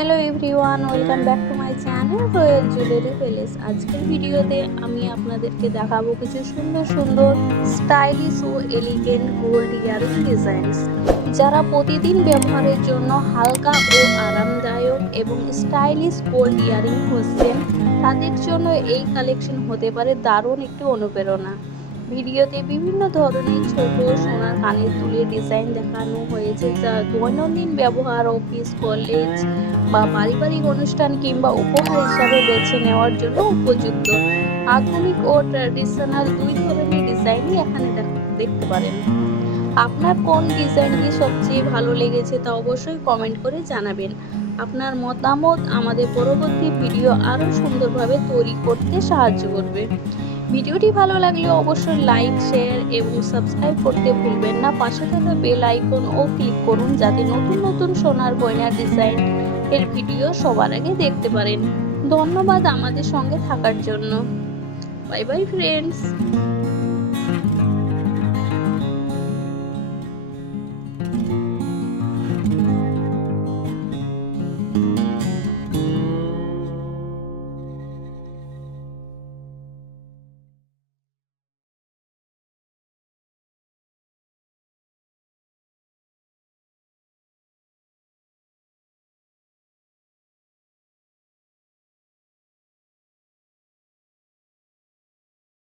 Hello everyone, welcome back to my channel royal jewellery palace. আজকের ভিডিওতে আমি আপনাদেরকে দেখাবো কিছু সুন্দর সুন্দর স্টাইলিশ ও এলিগেন্ট গোল্ড ইয়ারিং ডিজাইনস। যারা প্রতিদিন ব্যবহারের জন্য হালকা ও আরামদায়ক এবং স্টাইলিশ গোল্ড ইয়ারিং খুঁজছেন, তাদের জন্য এই কালেকশন হতে পারে দারুণ একটি অনুপ্রেরণা। ভিডিওতে বিভিন্ন ধরনের ছোট সোনার কানের দুলের ডিজাইন দেখানো হয়েছে, যা দৈনন্দিন ব্যবহার, অফিস, কলেজ বা পারিবারিক অনুষ্ঠান কিংবা উপহার হিসাবে বেছে নেওয়ার জন্য উপযুক্ত। আধুনিক ও ট্র্যাডিশনাল দুই ধরনের ডিজাইনই এখানে দেখতে পারেন। আপনার কোন ডিজাইনটি সবচেয়ে ভালো লেগেছে তা অবশ্যই কমেন্ট করে জানাবেন। আপনার মতামত আমাদের পরবর্তী ভিডিও আরও সুন্দরভাবে তৈরি করতে সাহায্য করবে। ভিডিওটি ভালো লাগলে অবশ্যই লাইক, শেয়ার এবং সাবস্ক্রাইব করতে ভুলবেন না। পাশে থাকা বেল আইকন ও ক্লিক করুন, যাতে নতুন নতুন সোনার গয়নার ডিজাইন এর ভিডিও সবার আগে দেখতে পারেন। ধন্যবাদ আমাদের সঙ্গে থাকার জন্য। Bye bye friends.